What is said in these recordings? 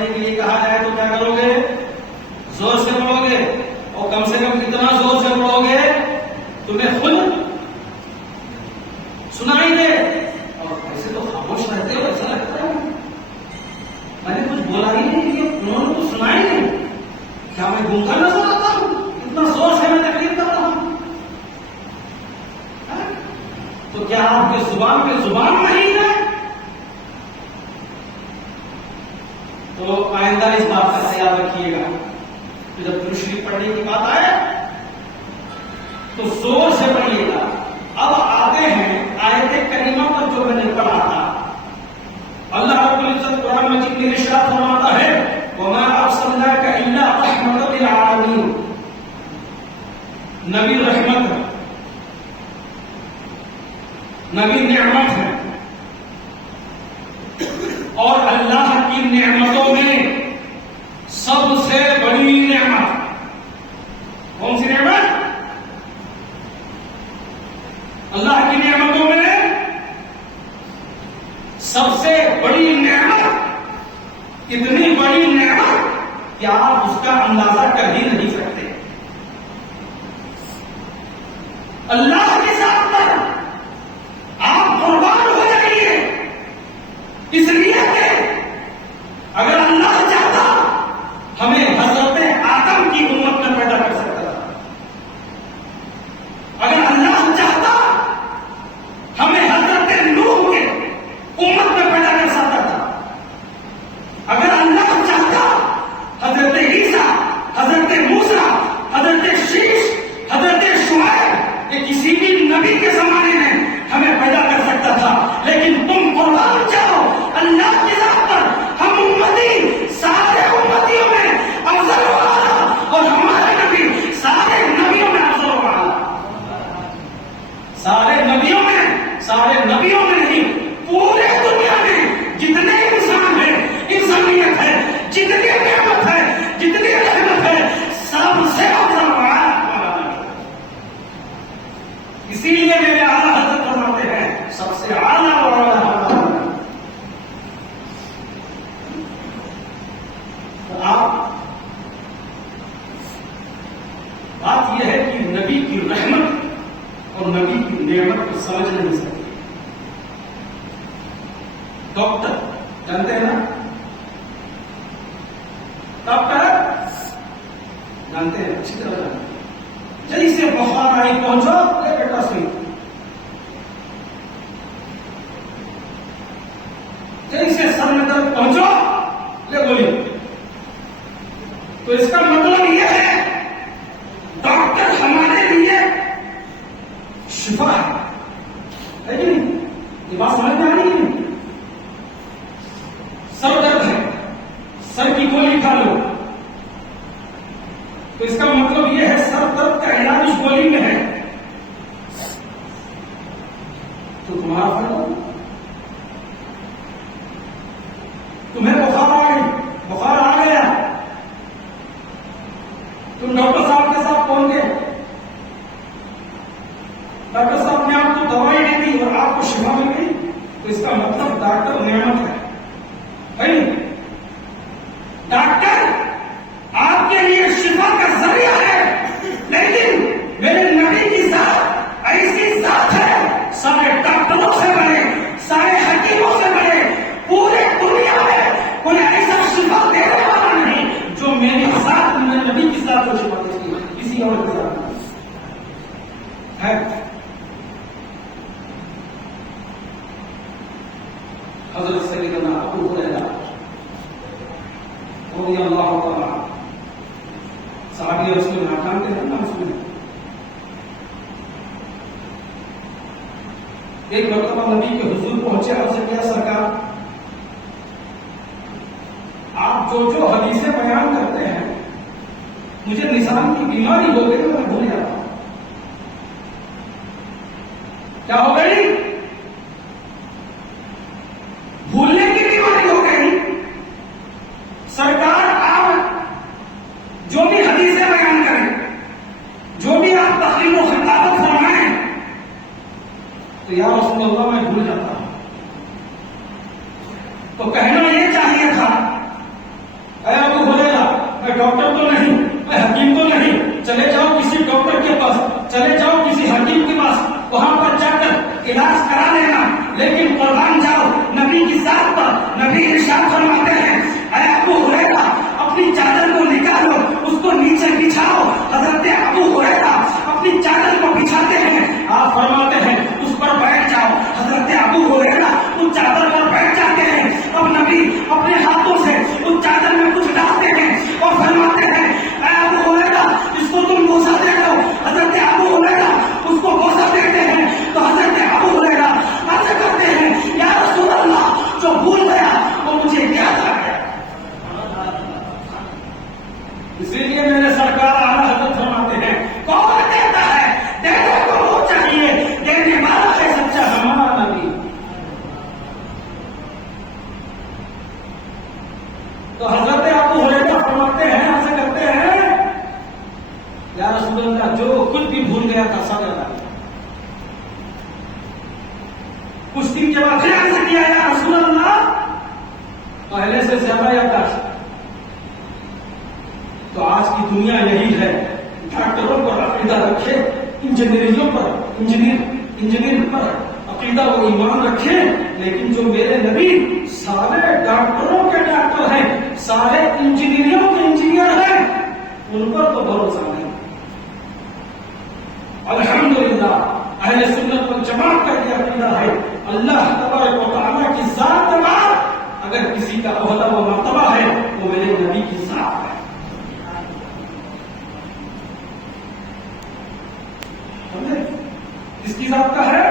پڑھنے کے لیے کہا جائے تو کیا کرو گے؟ زور سے پڑھو گے، اور کم سے کم کتنا زور سے پڑھو گے تمہیں خود سنائی دے. اور ایسے تو خاموش رہتے ہو، ایسا لگتا ہے میں نے کچھ بولا ہی نہیں، کہ انہوں نے کچھ سنا ہی نہیں. کیا میں گونگا نظر آتا ہوں؟ اتنا زور سے میں تقریر کر رہا ہوں. تو کیا آپ کی زبان پہ زبان نہیں ہے؟ تو آئندہ اس بات کا خیال رکھیے گا کہ جب درود شریف پڑھنے کی بات آئے تو زور سے پڑھیے گا. اب آتے ہیں آیت کریمہ پر جو میں نے پڑھا تھا. اللہ رب العزت قرآن مجید میں ارشاد فرماتا ہے وَمَا أَرْسَلْنَاكَ إِلَّا رَحْمَةً لِلْعَالَمِينَ. نبی رحمت ہے، نبی نعمت ہے، اور اللہ کی نعمتوں میں سب سے بڑی نعمت کون سی نعمت؟ اللہ کی نعمتوں میں سب سے بڑی نعمت، اتنی بڑی نعمت کہ آپ اس کا اندازہ کر ہی نہیں سکتے. اللہ کے ساتھ پر آپ قربان ہو جائیے، اس لیے کہ اگر اللہ چاہتا ہمیں حضرت آدم کی امت میں پیدا کر سکتا تھا. اگر اللہ چاہتا ہمیں حضرت نوح کے امت میں پیدا کر سکتا تھا. اگر اللہ چاہتا حضرت عیسیٰ، حضرت موسیٰ، حضرت شیش، حضرت شعیب یہ کسی بھی نبی کے زمانے میں ہمیں پیدا کر سکتا تھا. لیکن تم قربان جاؤ اللہ کی ذات پر. ہم امتی سارے امتیوں میں افضل و اعلیٰ، اور ہمارے نبی سارے نبیوں میں افضل و اعلیٰ. سارے نبیوں میں نہیں، پورے دنیا میں جتنے انسان ہیں، انسانیت ہے، جتنی نعمت ہے، جتنی رحمت ہے، سب سے افضل و اعلیٰ. اسی لیے میرے اعلیٰ حضرت فرماتے ہیں سب سے اعلیٰ و اعلیٰ. آپ بات یہ ہے کہ نبی کی رحمت اور نبی کی نعمت کو سمجھ نہیں سکتے. ڈاکٹر جانتے ہیں نا؟ ڈاکٹر جانتے ہیں، اچھی طرح جانتے ہیں. جیسے بخار آئی پہنچو لے بیٹا سوئی، جیسے سر میں درد پہنچو لے گولی. تو اس کا مطلب یہ ہے ڈاکٹر ہمارے لیے شفا ہے کہ نہیں؟ یہ بات سمجھ میں آ رہی ہے؟ سر درد ہے، سر کی گولی کھا لو، تو اس کا مطلب یہ ہے سر درد کا علاج اس گولی میں ہے. تو تمہارا فرق، تمہیں بخار آ گئی، بخار آ گیا، تم ڈاکٹر صاحب کے ساتھ پہنچ گئے، ڈاکٹر صاحب نے آپ کو دوائی دے دی اور آپ کو شفا مل گئی. تو اس کا مطلب ڈاکٹر نعمت ہے نہیں؟ ڈاکٹر آپ کے لیے شفا کا ذریعہ ہے، لیکن میرے نبی کی ذات ایسی ذات ہے، سارے ڈاکٹروں سے بڑے، سارے حکیموں سے بڑے، پورے دنیا میں کوئی ایسا شفا دینے والا نہیں جو میری ذات، میرے نبی کی ذات کو شفا دیتی ہے، کسی اور کی ذات ہے. حضرت سیدنا ابو ہریرہ رضی اللہ تعالیٰ صحابی رسول اللہ، جانتے ہیں نام سنے؟ ایک مرتبہ نبی کے حضور پہنچے، آپ سے کیا سرکار آپ جو حدیثیں بیان کرتے ہیں مجھے نظام کی بیماری ہو گئی، میں بھول جاتا ہوں. کیا ہو گئی؟ بھولنے کی بیماری ہو گئی. سرکار آپ جو بھی حدیثیں بیان کریں، جو بھی آپ تقریر و خطابت فرمائیں، تو یا رسول اللہ میں بھول جاتا ہوں. تو کہنا یہ چاہیے تھا خود بھی بھول گیا تھا سب یاد آ گیا. کچھ دن کے بعد پھر سے کیا یا رسول اللہ پہلے سے زیادہ یادداشت. تو آج کی دنیا یہی ہے، ڈاکٹروں پر عقیدہ رکھے، انجینئروں پر انجینئر پر عقیدہ و ایمان رکھے، لیکن جو میرے نبی سارے ڈاکٹروں کے ڈاکٹر ہیں، سارے انجینئروں کے انجینئر ہیں، ان پر تو بھروسہ نہیں. الحمدللہ اہل سنت والجماعت کا یہ عقیدہ ہے، اللہ تبارک و تعالیٰ کی ذات کے بعد اگر کسی کا عہدہ و مرتبہ ہے وہ میرے نبی کی ذات ہے. کس کی ذات کا ہے؟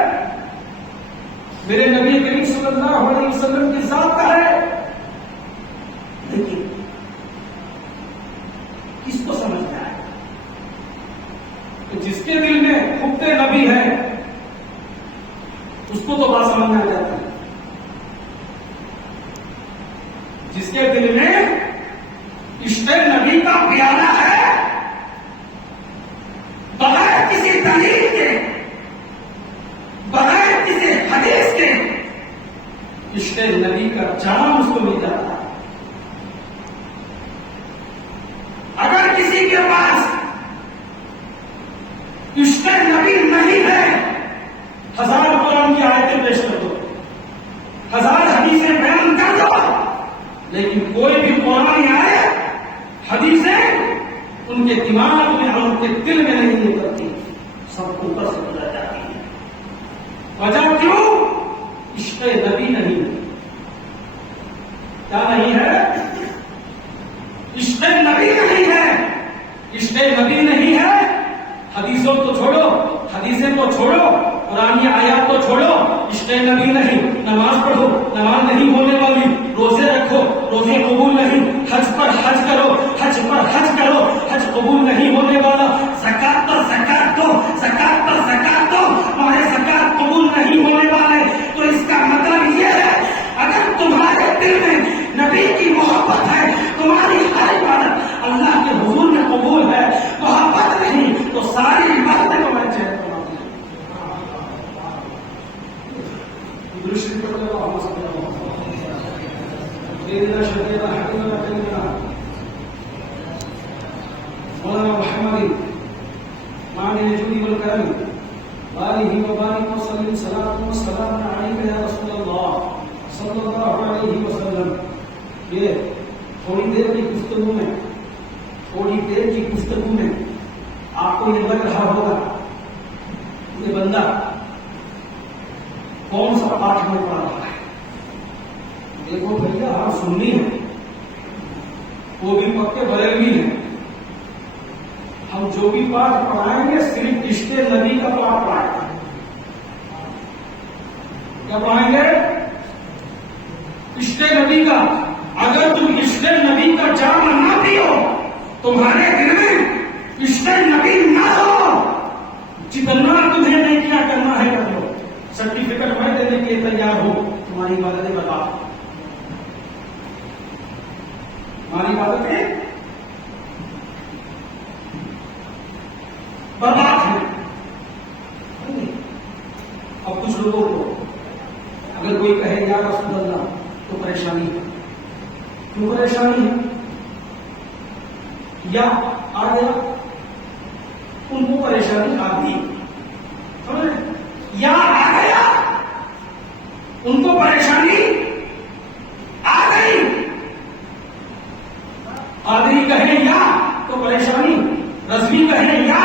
میرے نبی کریم صلی اللہ علیہ وسلم کی ذات کا ہے. لیکن کس کو سمجھنا ہے؟ جس کے دل میں خود نبی ہے اس کو تو بات سمجھ میں آ جاتی ہے. جس کے دل میں عشق نبی کا پیالہ ہے، بغیر کسی دلیل کے، بغیر کسی حدیث کے عشق نبی کا جام اس کو مل جاتا ہے. اگر کسی کے پاس عشق نبی نہیں ہے، 1000 قرآن کی آیتیں پیش کر دو، 1000 حدیثیں بیان کر دو، لیکن کوئی بھی قرآن آئے حدیثیں ان کے دماغ میں اور ان کے دل میں نہیں اترتی، سب اوپر سے گزر جاتی ہے. وجہ کیوں؟ عشق نبی نہیں ہے. کیا نہیں ہے؟ عشق نبی نہیں ہے. عشق نبی نہیں ہے. حدیثوں کو چھوڑو، حدیثیں کو چھوڑو، قرآن آیات کو چھوڑو، عشق نبی نہیں. نماز پڑھو، نماز نہیں ہونے والی. روزے رکھو، روزے قبول نہیں. حج پر حج کرو، حج پر حج کرو، حج قبول نہیں ہونے والا. زکات پر زکات دو، زکات پر زکات دو، تمہارے زکات قبول نہیں ہونے والے. تو اس کا مطلب یہ ہے اگر تمہارے دل میں نبی کی محبت ہے، تمہاری ہر عبادت اللہ کے حضور میں قبول ہے. محبت نہیں تو ساری عبادتیں تمہارے چہرے پر آتی ہیں. مولانا محمد معنی الجود والکرم آلہ وبارک وسلم صلاۃ و سلام علیک یا رسول اللہ صلی اللہ علیہ وسلم. یہ تھوڑی دیر کی گفتگو میں آپ کو یہ لگ رہا ہوگا یہ بندہ کون سا پاٹھ میں پڑھ رہا ہے. دیکھو بھیا ہم سننی ہے، وہ بھی پکے بریلوی ہیں. ہم جو بھی پاٹھ پڑھائیں گے صرف عشق نبی کا پاٹھ پڑھائیں گے. کیا پڑھائیں گے؟ عشق نبی کا. اگر تم عشق نبی کا جام نہ پیو، تمہارے دل میں عشق نبی نہ ہو، جتنا تمہیں نہیں کیا کرنا ہے کر لو. سرٹیفکیٹ میں دینے کے لیے تیار ہو. تمہاری عبادتیں بتا، تمہاری عبادتیں برباد ہے. اب کچھ لوگوں کو اگر کوئی کہے یا رسول اللہ تو پریشانی ہے. کیوں پریشانی ہے؟ یا آ گیا ان کو پریشانی آ گئی، یا آ گیا ان کو پریشانی آ گئی. قادری کہیں یا تو پریشانی، رضوی کہیں یا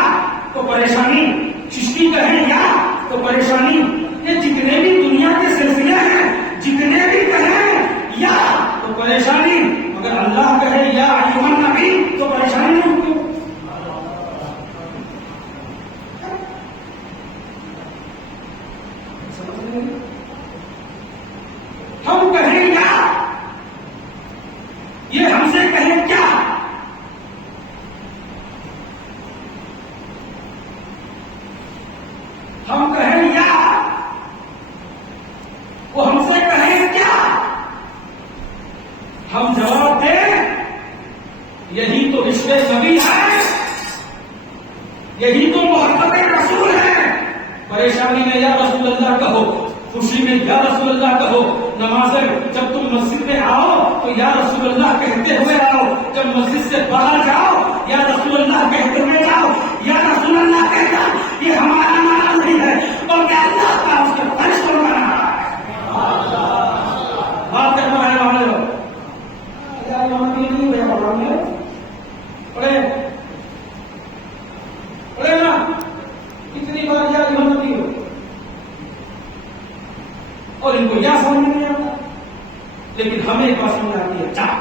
تو پریشانی، چشتی کہیں یا تو پریشانی. یہ جتنے بھی دنیا کے سلسلے ہیں جتنے بھی کہیں یا تو پریشانی، مگر اللہ کہے یا ایھا النبی تو پریشانی نہیں ہوتی. ہم کہیں یا یہ ہم سے کہیں کیا؟ ہم کہیں یا وہ ہم سے کہیں کیا؟ ہم جواب دیں یہی تو محبت رسول ہے. پریشانی میں یا رسول اللہ کہو، خوشی میں یا رسول اللہ کہو. نمازیں جب تم مسجد میں آؤ تو یا رسول اللہ کہتے ہوئے آؤ، جب مسجد سے باہر جاؤ یا رسول اللہ کہتے ہوئے جاؤ. یا رسول اللہ کہنا یہ ہمارا نام نہیں ہے بلکہ اللہ کا اس کے فرشتوں کا نام ہے. بات کرنا ہے ہمارے لوگ نہیں ہوئے پڑھے پڑھے نا کتنی بار یا ہمتی ہو اور ان کو یا سمجھ نہیں آتا، لیکن ہمیں ایک بات سمجھ آتی ہے چاہ.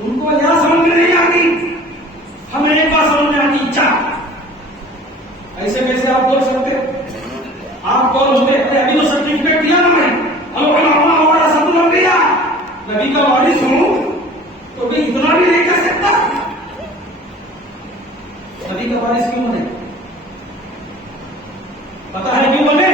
ان کو یا سمجھ میں نہیں آتی، ہمیں ایک بات سمجھ میں آتی چاہ. ایسے کیسے آپ بول سکتے؟ آپ کون ہوتے؟ ابھی تو سرٹیفکیٹ دیا نا میں نبی کا وارث ہوں تو بھی اتنا بھی نہیں کر سکتا. نبی کا وارث کیوں بنے؟ پتا ہے کیوں بنے؟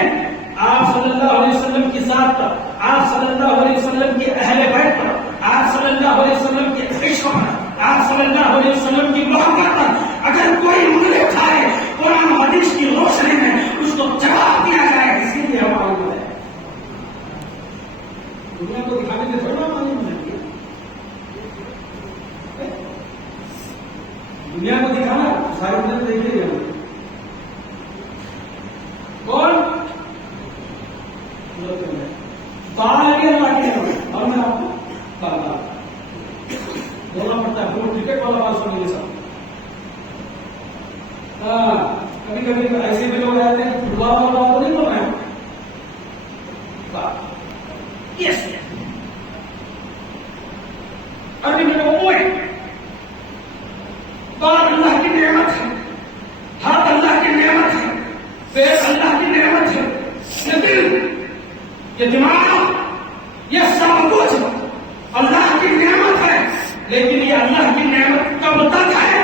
آپ صلی اللہ علیہ وسلم کی ذات پر، آپ صلی اللہ علیہ وسلم کے اہل بیت پر، آپ صلی اللہ علیہ وسلم کے عشق پر، آپ صلی اللہ علیہ وسلم کی محبت پر اگر کوئی انگلی اٹھائے قرآن حدیث کی روشنی میں اس کو جواب دیا جائے. اسی لیے ہمارا ہے دنیا کو دکھانے کے تھوڑا معلوم نہیں ہے. دنیا کو دکھانا ساری دنیا دیکھے گا کون بال کے اللہ کے اور میں آپ کو بولنا پڑتا ہے. وہ کرکٹ والا بات سنیں گے سب. کبھی کبھی ایسے بھی لوگ رہتے ہیں فٹ بال والا بات نہیں بول رہے ہیں. یس ابھی میں وہ بال اللہ کی نعمت ہے، ہاتھ اللہ کی نعمت ہے، پیر اللہ کی نعمت ہے، لیکن یہ دماغ یہ سب کچھ اللہ کی نعمت ہے. لیکن یہ اللہ کی نعمت کب تک ہے؟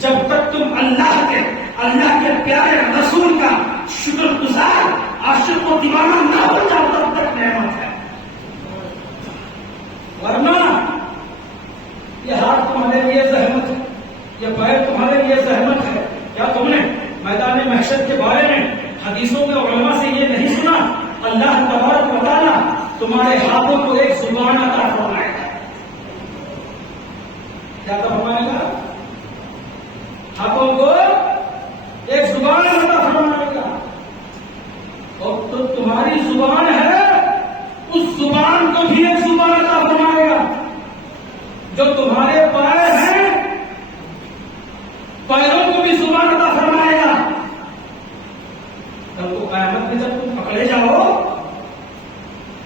جب تک تم اللہ کے پیارے رسول کا شکر گزار عاشق و دیوانہ نہ ہو جاؤ تب تک نعمت ہے. ورنہ یہ ہاتھ تمہارے لیے زحمت ہے، یہ پیر تمہارے لیے زحمت ہے. کیا تم نے میدان محشر کے بارے میں حدیثوں کے علماء سے یہ نہیں سنا؟ اللہ تبارک و تعالیٰ تمہارے ہاتھوں کو ایک زبان عطا فرمائے گا. کیا عطا فرمائے گا؟ ہاتھوں کو ایک زبان عطا فرمائے گا. اور تو تمہاری زبان ہے، اس زبان کو بھی ایک زبان عطا فرمائے گا. جو تمہارے پیر ہیں، پیروں کو بھی زبان عطا فرمائے گا. کل کو قیامت میں جب تم پکڑے جاؤ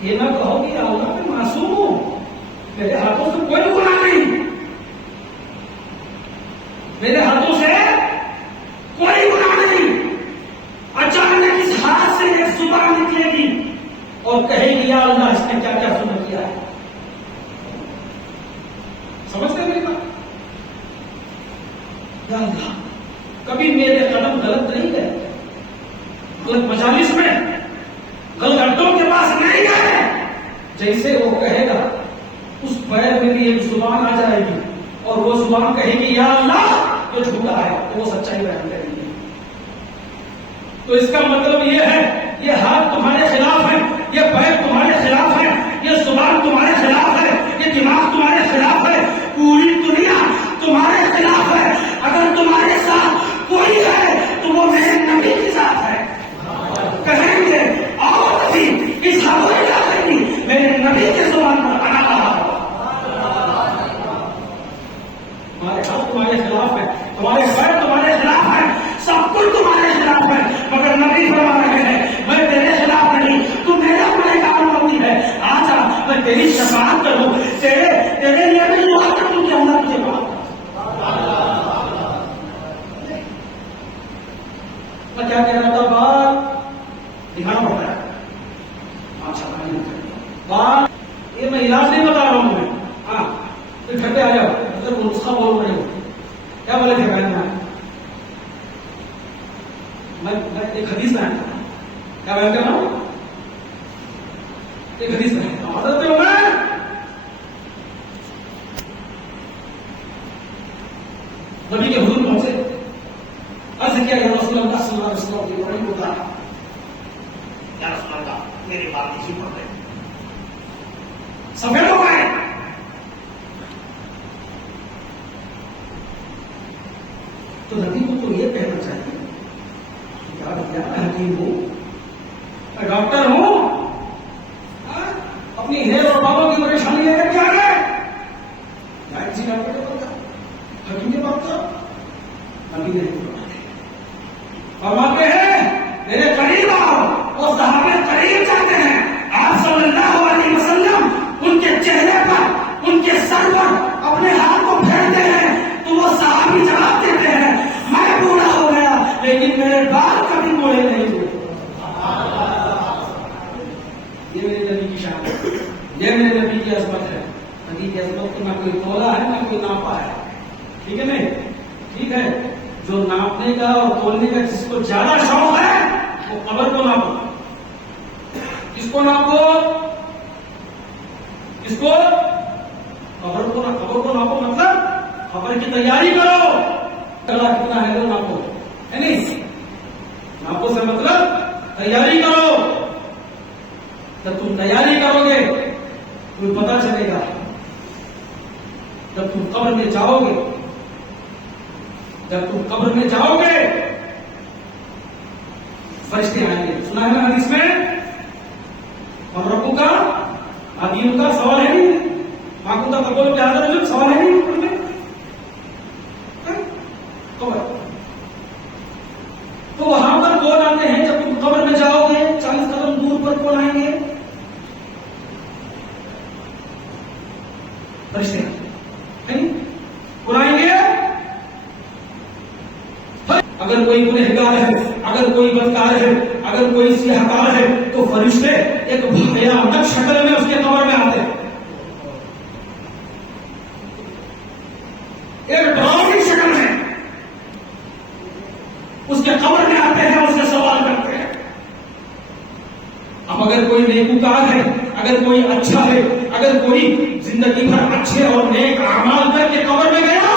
یہ نہ کہو کہ اللہ میں معصوم ہوں، میرے ہاتھوں سے کوئی گناہ نہیں، میرے ہاتھوں سے کوئی گناہ نہیں. اچانک اس ہاتھ سے ایک زبان نکلے گی اور کہے گی یا اللہ اس نے کیا کیا سنا کیا ہے. سمجھتے میری بات؟ یا اللہ کبھی میرے قدم غلط نہیں گئے، غلط مجالس میں، غلط اڈوں کے پاس نہیں گئے. جیسے وہ کہے گا اس پیر میں بھی ایک زبان آ جائے گی اور وہ زبان کہے گی یا اللہ جو جھوٹا ہے وہ سچائی بیان کریں گے. تو اس کا مطلب یہ ہے یہ ہاتھ تمہارے خلاف ہے، یہ پیر تمہارے خلاف ہے، یہ زبان تمہارے خلاف ہے، یہ دماغ تمہارے خلاف ہے، پوری دنیا تمہارے خلاف ہے. اگر تمہارے ساتھ کوئی ہے تو وہ میرے نبی کے ساتھ ہے. کہیں گے اور نبی اس ہمارے نہیں میرے نبی کے زبان پر آنا رہا. تمہارے ہاتھ تمہارے خلاف ہے، تمہارے پیر تمہارے خلاف ہے، سب کچھ تمہارے خلاف ہے، مگر نبی فرما رہے ہیں میں تیرے خلاف نہیں، تو میرا بڑے کام ہوتی ہے. آجا میں تیری شفاعت کروں، تیرے لیے میں دعا کروں کہ اللہ تجھے بات میں کیا کہہ رہا تھا. بات دکھانا پڑتا ہے. اچھا بات یہ میں علاج نہیں بتا رہا ہوں میں. ہاں پھر گھر پہ آ جاؤ نسخہ بول رہے ہو کیا بولے تھے میں ایک حدیث میں کیا بیان کر رہا ہوں. ایک حدیث میں حضرت عمر نبی کے حضور پہنچے، عرض کیا یا رسول اللہ صلی اللہ علیہ وسلم کی بڑی بتا، یا رسول اللہ میری بات نہیں پڑھ رہے، سفید ہو گئے. تو نبی کو تو یہ کہنا چاہیے کہ میں حکیم ہوں، میں ڈاکٹر ہوں، اپنی ہیئر اور بابوں کی پریشانی لے کر کے آ گئے، کسی ڈاکٹر کے پاس جاؤ، حکیم کے پاس جاؤ. نبی نے فرماتے ہیں میرے قریب آؤ. وہ صحابہ قریب جاتے ہیں، آپ صلی اللہ علیہ وسلم ان کے چہرے پر، ان کے سر پر اپنے ہاتھ کو پھیرتے ہیں تو وہ صحابی جواب دیتے ہیں میں بوڑھا ہو گیا لیکن میرے بال کبھی بوڑھے نہیں ہوئے. یہ میرے نبی کی شان ہے، یہ میرے نبی کی عظمت ہے. نبی کی عظمت کو نہ کوئی تولا ہے نہ کوئی ناپا ہے. ٹھیک ہے نہیں؟ ٹھیک ہے. جو ناپنے کا اور تولنے کا جس کو زیادہ شوق ہے وہ قبر کو ناپو. کس کو ناپو؟ کس کو؟ قبر کو. قبر کو ناپو مطلب قبر کی تیاری کرو. اللہ کتنا ہے وہ ناپو، ہے نہیں؟ ناپو سے مطلب تیاری کرو. جب تم تیاری کرو گے تمہیں پتا چلے گا. جب تم قبر میں جاؤ گے، جب تم قبر میں جاؤ گے فرشتے آئیں گے. سنا ہے نا حدیث میں، اور ربوں کا آدیوں کا سوال ہے نہیں، ماں کو تقول کے حاضر رجل سوال ہے نہیں قبر میں. قبر تو وہاں پر کون آتے ہیں جب تم قبر میں جاؤ گے؟ 40 قدم دور پر کون آئیں گے؟ فرشتے کون آئیں گے؟ اگر کوئی گنہگار ہے، اگر کوئی بدکار ہے، اگر کوئی سیاہکار ہے تو فرشتے ایک بھیانک شکل میں اس کے قبر میں آتے ہیں، ایک ڈراؤنی شکل میں اس کے قبر میں آتے ہیں، اس سے سوال کرتے ہیں. اب اگر کوئی نیکوکار ہے، اگر کوئی اچھا ہے، اگر کوئی زندگی بھر اچھے اور نیک اعمال کر کے قبر میں گیا،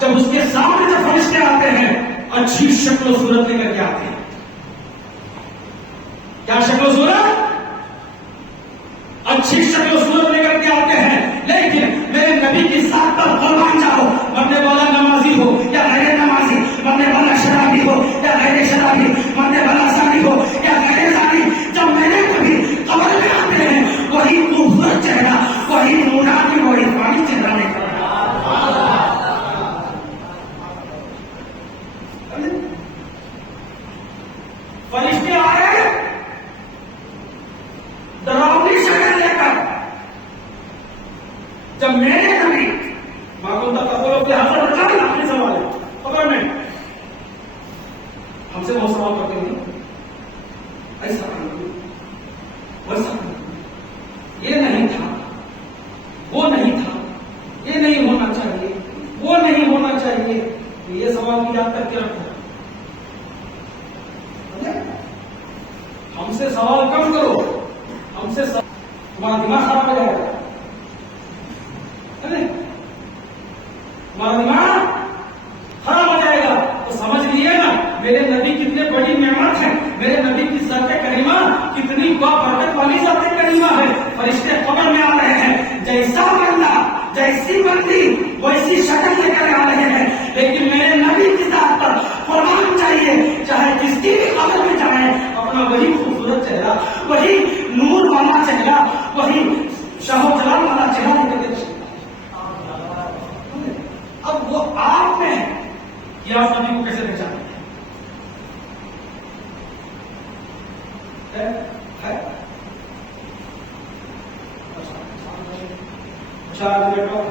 جب اس کے سامنے جب فرشتے آتے ہیں اچھی شکل و صورت لے کر کے آتے ہیں. کیا شکل و صورت؟ اچھی شکل و صورت لے کر کے آتے ہیں. لیکن میرے نبی کی ذات پر قربان جاؤ، مرنے والا نمازی ہو یا غیر نمازی، مرنے والا شرابی ہو یا غیر شرابی، مرنے والا زانی ہو یا غیر زانی، جب میرے نبی قبر میں آتے ہیں وہی خوبصورت چہرہ، وہی نورانی اور عرفانی چہرہ لے کر فرشتے آئے ڈراؤنی شکل لے کر. جب میرے نبی ماں کو تقول کے حاضر رکھا نا اپنے سوال قبر میں، ہم سے بہت سوال کرتے ہیں ایسا ویسا، یہ نہیں تھا، وہ نہیں تھا، یہ نہیں ہونا چاہیے، وہ نہیں ہونا چاہیے. یہ سوال بھی یاد کر کے رکھو. ہم سے سوال کم کرو، ہم سے تمہارا دماغ خراب ہو جائے گا. تمہارا دماغ خراب ہو جائے گا. تو سمجھ لیے نا میرے نبی کتنے بڑی نعمت ہے، میرے نبی کی ذات کریمہ کتنی برکت والی ذات کریمہ ہے. فرشتے قبر میں آ رہے ہیں، جیسا بندہ جیسی بندی ویسی شکل لے کر آ رہے ہیں. لیکن میرے نبی کی ذات پر قربان چاہیے، چاہے جس کی بھی قبر میں جائیں اپنا وہی خوبصورت چہرہ، وہی نور والا چہرہ، وہی شاہ و جلال والا چہرہ لے کر کے. اب وہ آپ میں کہ آپ نبی کو کیسے پہچانتے ہیں؟ چار منٹ اور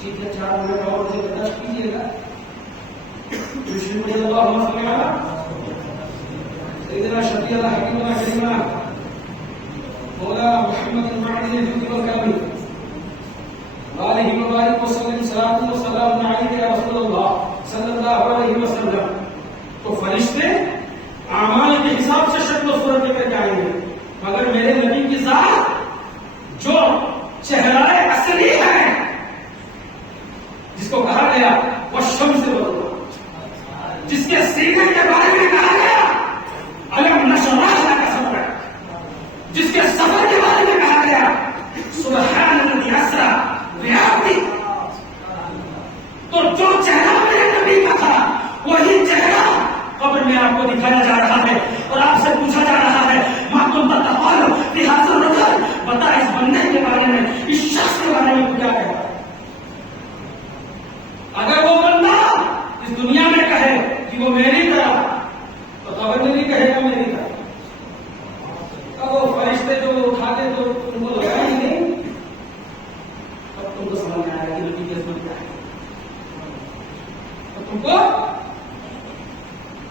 ٹھیک ہے، 4 منٹ اور مجھے برداشت کیجیے گا. سیدنا شفیع اللہ حکیم اللہ کریمہ مولانا محمد المعدی الجودی والکرم آلہ وبارک وسلم صلاۃ و سلام علیک یا رسول اللہ صلی اللہ علیہ وسلم. تو فرشتے اعمال کے حساب سے شکل و صورت لے کر کے آئیں گے، مگر میرے نبی کی ذات جو چہرہ اصلی ہے، جس کو کہا گیا وہ شمس تم کو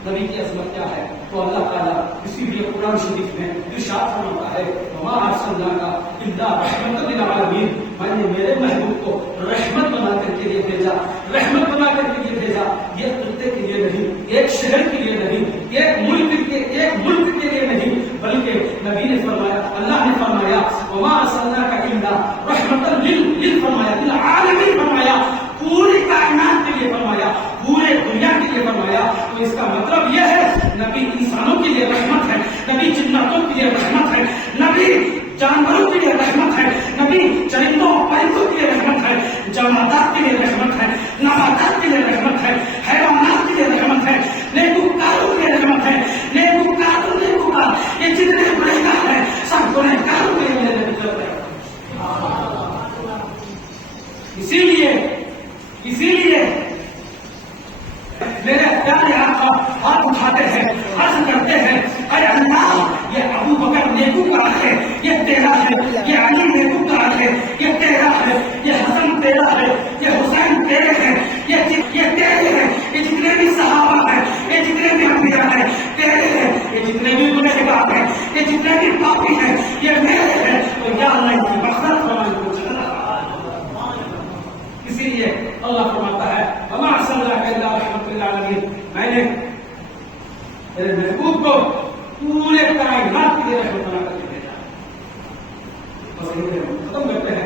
نبی کی عظمت کیا ہے؟ تو اللہ تعالیٰ اسی لیے قرآن شریف میں ارشاد فرماتا ہے وما ارسلناک الا رحمۃ للعالمین، میں نے میرے محبوب کو رحمت بنا کر کے لیے بھیجا، رحمت بنا کر کے لیے بھیجا، یہ خطے کے لیے نہیں، ایک شہر کے لیے نہیں، ایک ملک کے لیے نہیں، بلکہ نبی نے فرمایا، اللہ نے فرمایا وما ارسلناک الا رحمۃ للعالمین، فرمایا پوری کائنات کے لیے، فرمایا پورے دنیا کے لیے فرمایا۔ تو اس کا مطلب یہ ہے نبی انسانوں کے لیے رحمت ہے، نبی جناتوں کے لیے رحمت ہے، نبی جانوروں کے لیے رحمت ہے، نبی چرندوں پرندوں کے لیے رحمت ہے، جمادات کے لیے رحمت ہے، نباتات کے لیے رحمت ہے، حیوانات کے لیے رحمت ہے، نیکوکاروں کے لیے رحمت ہے، نیکوکار یہ جتنے گنہگار ہیں سب گنہگاروں کے لیے رحمت ہے۔ اسی لیے میرے پیارے آقا ہاتھ اٹھاتے ہیں، عرض کرتے ہیں اے اللہ یہ ابو بکر نیکوکار ہے، یہ تیرا ہے، یہ علی نیکوکار ہے، یہ تیرا ہے، یہ حسن تیرا ہے، یہ حسین تیرے ہیں، یہ تیرے ہیں، یہ جتنے بھی صحابہ ہیں، یہ جتنے بھی انبیاء ہیں تیرے ہیں، یہ جتنے بھی گنہگار ہیں، یہ جتنے بھی پاپی ہیں یہ میرے ہیں، تو یا اللہ ان کی مغفرت فرمائے۔ اسی لیے اللہ فرماتا ہے وما ارسلناک الا رحمۃ للعالمین، میں نے میرے محبوب کو پورے کائنات کے لیے رحمت بنا کر کے بھیجا۔ بس ختم کرتے ہیں۔